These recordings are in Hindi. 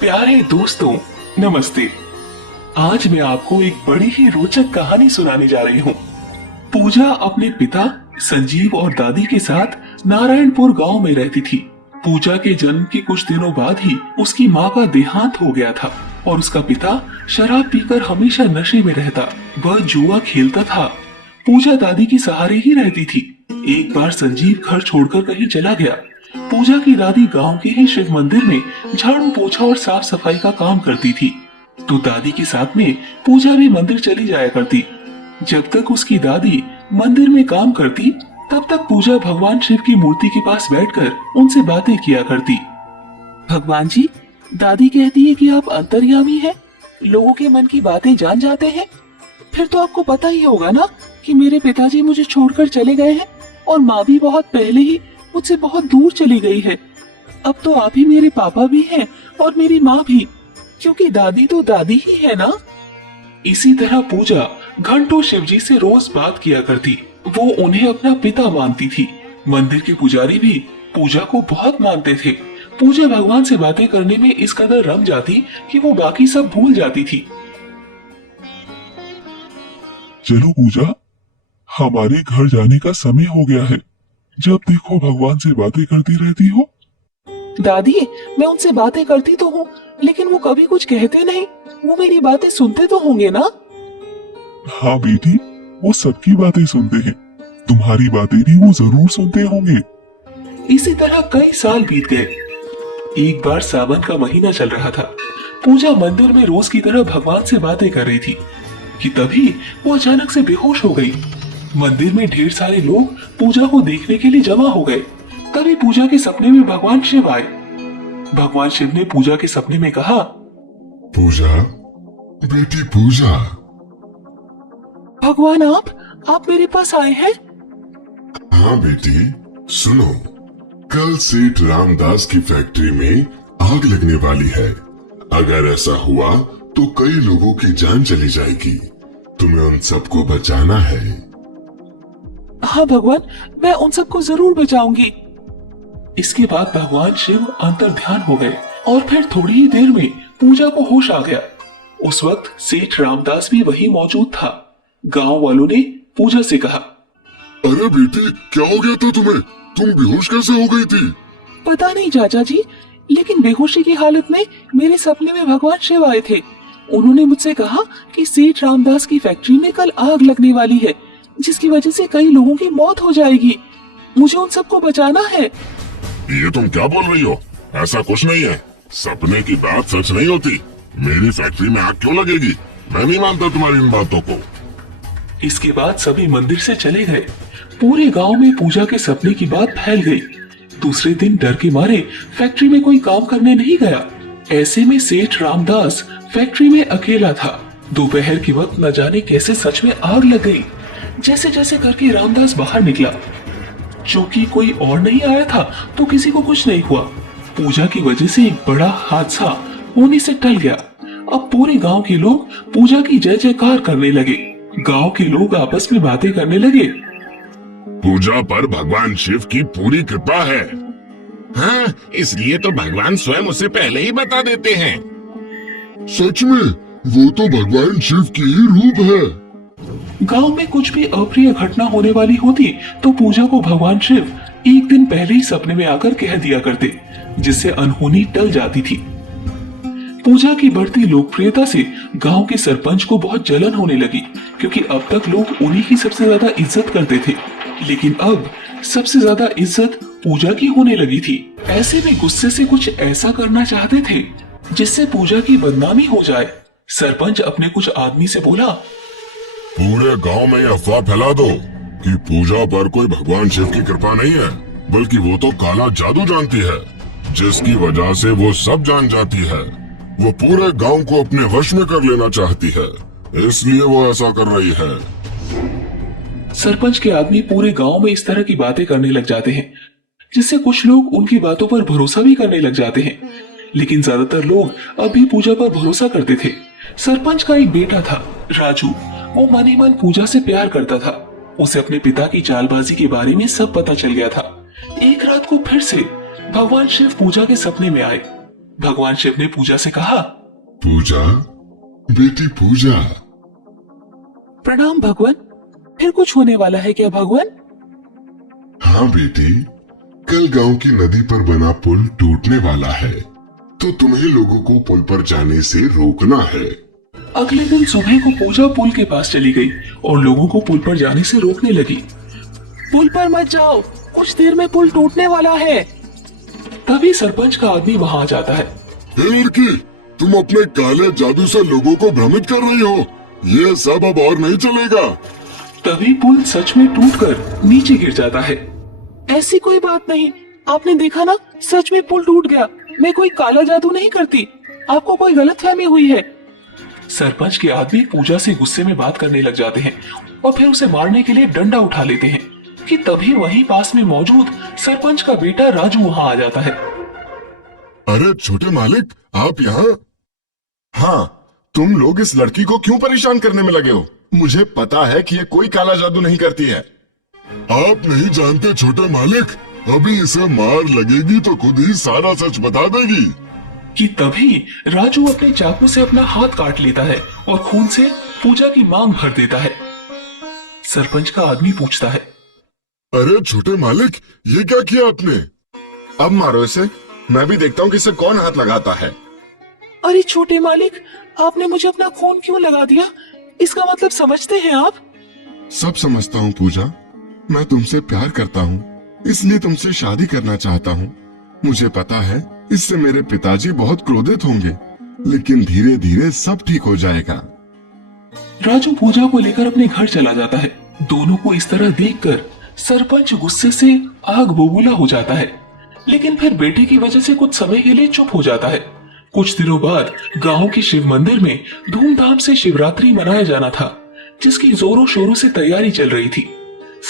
प्यारे दोस्तों, नमस्ते। आज मैं आपको एक बड़ी ही रोचक कहानी सुनाने जा रही हूँ। पूजा अपने पिता संजीव और दादी के साथ नारायणपुर गांव में रहती थी। पूजा के जन्म के कुछ दिनों बाद ही उसकी माँ का देहांत हो गया था और उसका पिता शराब पीकर हमेशा नशे में रहता। वह जुआ खेलता था। पूजा दादी के सहारे ही रहती थी। एक बार संजीव घर छोड़कर कहीं चला गया। पूजा की दादी गांव के ही शिव मंदिर में झाड़ू पोछा और साफ सफाई का काम करती थी, तो दादी के साथ में पूजा भी मंदिर चली जाया करती। जब तक उसकी दादी मंदिर में काम करती, तब तक पूजा भगवान शिव की मूर्ति के पास बैठकर उनसे बातें किया करती। भगवान जी, दादी कहती है कि आप अंतर्यामी हैं, लोगों के मन की बातें जान जाते हैं। फिर तो आपको पता ही होगा ना कि मेरे पिताजी मुझे छोड़कर चले गए हैं और माँ भी बहुत पहले ही मुझसे बहुत दूर चली गई है। अब तो आप ही मेरे पापा भी हैं और मेरी माँ भी, क्योंकि दादी तो दादी ही है ना। इसी तरह पूजा घंटों शिवजी से रोज बात किया करती। वो उन्हें अपना पिता मानती थी। मंदिर के पुजारी भी पूजा को बहुत मानते थे। पूजा भगवान से बातें करने में इस कदर रम जाती कि वो बाकी सब भूल जाती थी। चलो पूजा, हमारे घर जाने का समय हो गया है। जब देखो भगवान से बातें करती रहती हो। दादी, मैं उनसे बातें करती तो हूँ, लेकिन वो कभी कुछ कहते नहीं। वो मेरी बातें सुनते तो होंगे ना? हाँ बेटी, वो सबकी बातें सुनते हैं। तुम्हारी बातें भी वो जरूर सुनते होंगे। इसी तरह कई साल बीत गए। एक बार सावन का महीना चल रहा था। पूजा मंदिर में रोज की तरह भगवान से बातें कर रही थी कि तभी वो अचानक से बेहोश हो गई। मंदिर में ढेर सारे लोग पूजा को देखने के लिए जमा हो गए। तभी पूजा के सपने में भगवान शिव आए। भगवान शिव ने पूजा के सपने में कहा, पूजा, बेटी पूजा। भगवान आप मेरे पास आए हैं? हाँ बेटी, सुनो, कल सेठ रामदास की फैक्ट्री में आग लगने वाली है। अगर ऐसा हुआ तो कई लोगों की जान चली जाएगी। तुम्हें उन सबको बचाना है। हाँ भगवान, मैं उन सबको जरूर बचाऊंगी। इसके बाद भगवान शिव अंतर ध्यान हो गए और फिर थोड़ी ही देर में पूजा को होश आ गया। उस वक्त सेठ रामदास भी वहीं मौजूद था। गांव वालों ने पूजा से कहा, अरे बेटी, क्या हो गया था तुम्हें? तुम बेहोश कैसे हो गई थी? पता नहीं चाचा जी, लेकिन बेहोशी की हालत में मेरे सपने में भगवान शिव आए थे। उन्होंने मुझसे कहा कि सेठ रामदास की फैक्ट्री में कल आग लगने वाली है, जिसकी वजह से कई लोगों की मौत हो जाएगी। मुझे उन सबको बचाना है। ये तुम क्या बोल रही हो? ऐसा कुछ नहीं है। सपने की बात सच नहीं होती। मेरी फैक्ट्री में आग क्यों लगेगी? मैं नहीं मानता तुम्हारी इन बातों को। इसके बाद सभी मंदिर से चले गए। पूरे गांव में पूजा के सपने की बात फैल गई। दूसरे दिन डर के मारे फैक्ट्री में कोई काम करने नहीं गया। ऐसे में सेठ रामदास फैक्ट्री में अकेला था। दोपहर के वक्त न जाने कैसे सच में आग लग गई। जैसे जैसे करके रामदास बाहर निकला। चूंकि कोई और नहीं आया था तो किसी को कुछ नहीं हुआ। पूजा की वजह से एक बड़ा हादसा होने से टल गया। अब पूरे गांव के लोग पूजा की जय जयकार करने लगे। गांव के लोग आपस में बातें करने लगे, पूजा पर भगवान शिव की पूरी कृपा है। हाँ, इसलिए तो भगवान स्वयं उसे पहले ही बता देते हैं। सच में, वो तो भगवान शिव की ही रूप है। गांव में कुछ भी अप्रिय घटना होने वाली होती तो पूजा को भगवान शिव एक दिन पहले ही सपने में आकर कह दिया करते, जिससे अनहोनी टल जाती थी। पूजा की बढ़ती लोकप्रियता से गांव के सरपंच को बहुत जलन होने लगी, क्योंकि अब तक लोग उन्हीं की सबसे ज्यादा इज्जत करते थे, लेकिन अब सबसे ज्यादा इज्जत पूजा की होने लगी थी। ऐसे में गुस्से से कुछ ऐसा करना चाहते थे जिससे पूजा की बदनामी हो जाए। सरपंच अपने कुछ आदमी से बोला, पूरे गांव में यह अफवाह फैला दो कि पूजा पर कोई भगवान शिव की कृपा नहीं है, बल्कि वो तो काला जादू जानती है, जिसकी वजह से वो सब जान जाती है। वो पूरे गांव को अपने वश में कर लेना चाहती है, इसलिए वो ऐसा कर रही है। सरपंच के आदमी पूरे गांव में इस तरह की बातें करने लग जाते हैं, जिससे कुछ लोग उनकी बातों पर भरोसा भी करने लग जाते हैं, लेकिन ज्यादातर लोग अभी पूजा पर भरोसा करते थे। सरपंच का एक बेटा था, राजू। वो मन ही मन पूजा से प्यार करता था। उसे अपने पिता की चालबाजी के बारे में सब पता चल गया था। एक रात को फिर से भगवान शिव पूजा के सपने में आए। भगवान शिव ने पूजा से कहा, पूजा, बेटी पूजा। प्रणाम भगवान, फिर कुछ होने वाला है क्या भगवान? हाँ बेटी, कल गांव की नदी पर बना पुल टूटने वाला है, तो तुम्हें लोगों को पुल पर जाने से रोकना है। अगले दिन सुबह को पूजा पुल के पास चली गई और लोगों को पुल पर जाने से रोकने लगी। पुल पर मत जाओ, कुछ देर में पुल टूटने वाला है। तभी सरपंच का आदमी वहां आ जाता है। हे लड़की, तुम अपने काले जादू से लोगों को भ्रमित कर रही हो। ये सब अब और नहीं चलेगा। तभी पुल सच में टूटकर नीचे गिर जाता है। ऐसी कोई बात नहीं, आपने देखा ना, सच में पुल टूट गया। मैं कोई काला जादू नहीं करती, आपको कोई गलतफहमी हुई है। सरपंच के आदमी पूजा से गुस्से में बात करने लग जाते हैं और फिर उसे मारने के लिए डंडा उठा लेते हैं कि तभी वहीं पास में मौजूद सरपंच का बेटा राजू वहां आ जाता है। अरे छोटे मालिक, आप यहाँ? हाँ, तुम लोग इस लड़की को क्यों परेशान करने में लगे हो? मुझे पता है कि ये कोई काला जादू नहीं करती है। आप नहीं जानते छोटे मालिक, अभी इसे मार लगेगी तो खुद ही सारा सच बता देगी। कि तभी राजू अपने चाकू से अपना हाथ काट लेता है और खून से पूजा की मांग भर देता है। सरपंच का आदमी पूछता है, अरे छोटे मालिक, ये क्या किया आपने? अब मारो इसे, मैं भी देखता हूँ कि इसे कौन हाथ लगाता है। अरे छोटे मालिक, आपने मुझे अपना खून क्यों लगा दिया? इसका मतलब समझते हैं आप? सब समझता हूँ पूजा, मैं तुमसे प्यार करता हूँ, इसलिए तुमसे शादी करना चाहता हूँ। मुझे पता है इससे मेरे पिताजी बहुत क्रोधित होंगे, लेकिन धीरे धीरे सब ठीक हो जाएगा। राजू पूजा को लेकर अपने घर चला जाता है। दोनों को इस तरह देखकर सरपंच गुस्से से आग बबूला हो जाता है, लेकिन फिर बेटे की वजह से कुछ समय के लिए चुप हो जाता है। कुछ दिनों बाद गांव के शिव मंदिर में धूमधाम से शिवरात्रि मनाया जाना था, जिसकी जोरों शोरों से तैयारी चल रही थी।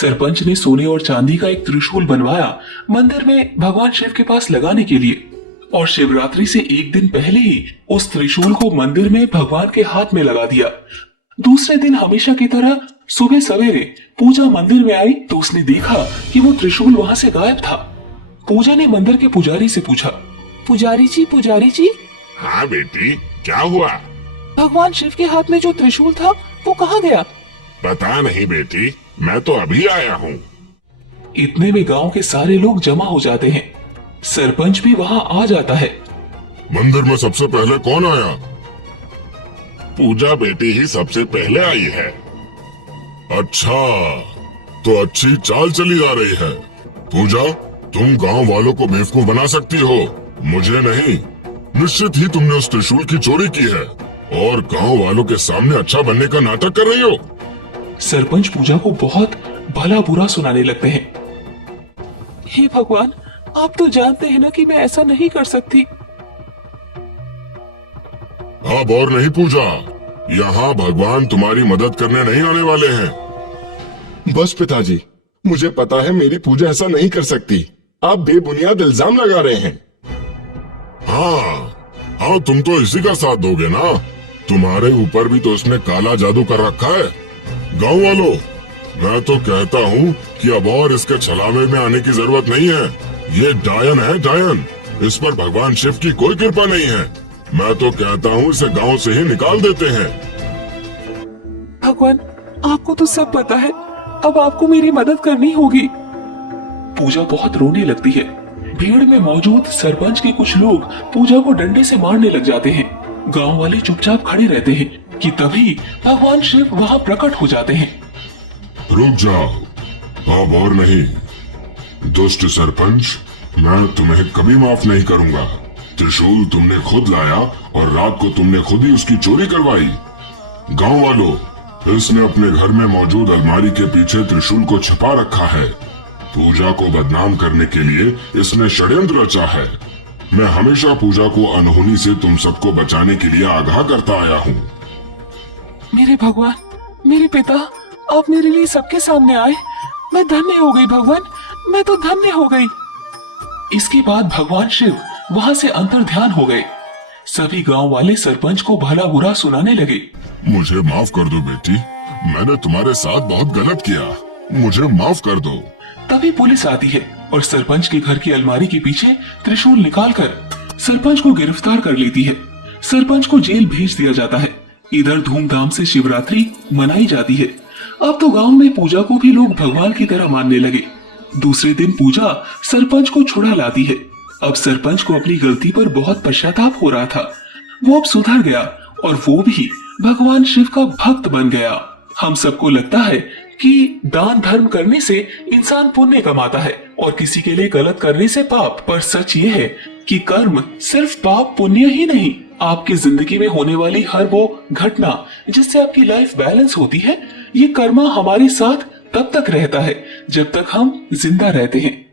सरपंच ने सोने और चांदी का एक त्रिशूल बनवाया मंदिर में भगवान शिव के पास लगाने के लिए, और शिवरात्रि से एक दिन पहले ही उस त्रिशूल को मंदिर में भगवान के हाथ में लगा दिया। दूसरे दिन हमेशा की तरह सुबह सवेरे पूजा मंदिर में आई तो उसने देखा कि वो त्रिशूल वहां से गायब था। पूजा ने मंदिर के पुजारी से पूछा, पुजारी जी। हाँ बेटी, क्या हुआ? भगवान शिव के हाथ में जो त्रिशूल था वो कहाँ गया? पता नहीं बेटी, मैं तो अभी आया हूँ। इतने में गांव के सारे लोग जमा हो जाते हैं। सरपंच भी वहां आ जाता है। मंदिर में सबसे पहले कौन आया? पूजा बेटी ही सबसे पहले आई है। अच्छा, तो अच्छी चाल चली आ रही है। पूजा, तुम गांव वालों को बेवकूफ बना सकती हो, मुझे नहीं। निश्चित ही तुमने उस त्रिशूल की चोरी की है और गांव वालों के सामने अच्छा बनने का नाटक कर रही हो। सरपंच पूजा को बहुत भला बुरा सुनाने लगते हैं। हे भगवान, आप तो जानते हैं ना कि मैं ऐसा नहीं कर सकती। अब और नहीं पूजा, यहाँ भगवान तुम्हारी मदद करने नहीं आने वाले हैं। बस पिताजी, मुझे पता है मेरी पूजा ऐसा नहीं कर सकती। आप बेबुनियाद इल्जाम लगा रहे हैं। हाँ, तुम तो इसी का साथ दोगे ना। तुम्हारे ऊपर भी तो उसने काला जादू कर रखा है। गांव वालों, मैं तो कहता हूँ कि अब और इसके छलावे में आने की जरूरत नहीं है। ये डायन है, डायन। इस पर भगवान शिव की कोई कृपा नहीं है। मैं तो कहता हूँ इसे गांव से ही निकाल देते हैं। भगवान, आपको तो सब पता है, अब आपको मेरी मदद करनी होगी। पूजा बहुत रोने लगती है। भीड़ में मौजूद सरपंच के कुछ लोग पूजा को डंडे से मारने लग जाते हैं। गांव वाले चुपचाप खड़े रहते हैं कि तभी भगवान शिव वहां प्रकट हो जाते हैं। रुक जाओ, अब और नहीं। दुष्ट सरपंच, मैं तुम्हें कभी माफ नहीं करूंगा। त्रिशूल तुमने खुद लाया और रात को तुमने खुद ही उसकी चोरी करवाई। गांव वालों, इसने अपने घर में मौजूद अलमारी के पीछे त्रिशूल को छिपा रखा है। पूजा को बदनाम करने के लिए इसने षड्यंत्र रचा है। मैं हमेशा पूजा को अनहोनी से तुम सबको बचाने के लिए आगाह करता आया हूँ। मेरे भगवान, मेरे पिता, आप मेरे लिए सबके सामने आए। मैं धन्य हो गई भगवान, मैं तो धन्य हो गई। इसके बाद भगवान शिव वहां से अंतर ध्यान हो गए। सभी गांव वाले सरपंच को भला बुरा सुनाने लगे। मुझे माफ कर दो बेटी, मैंने तुम्हारे साथ बहुत गलत किया, मुझे माफ कर दो। तभी पुलिस आती है और सरपंच के घर की अलमारी के पीछे त्रिशूल निकालकर सरपंच को गिरफ्तार कर लेती है। सरपंच को जेल भेज दिया जाता है। इधर धूमधाम से शिवरात्रि मनाई जाती है। अब तो गांव में पूजा को भी लोग भगवान की तरह मानने लगे। दूसरे दिन पूजा सरपंच को छुड़ा लाती है। अब सरपंच को अपनी गलती पर बहुत पश्चाताप हो रहा था। वो अब सुधर गया और वो भी भगवान शिव का भक्त बन गया। हम सबको लगता है कि दान धर्म करने से इंसान पुण्य कमाता है और किसी के लिए गलत करने से पाप। पर सच ये है कि कर्म सिर्फ पाप पुण्य ही नहीं, आपकी जिंदगी में होने वाली हर वो घटना जिससे आपकी लाइफ बैलेंस होती है, ये कर्मा हमारे साथ तब तक रहता है जब तक हम जिंदा रहते हैं।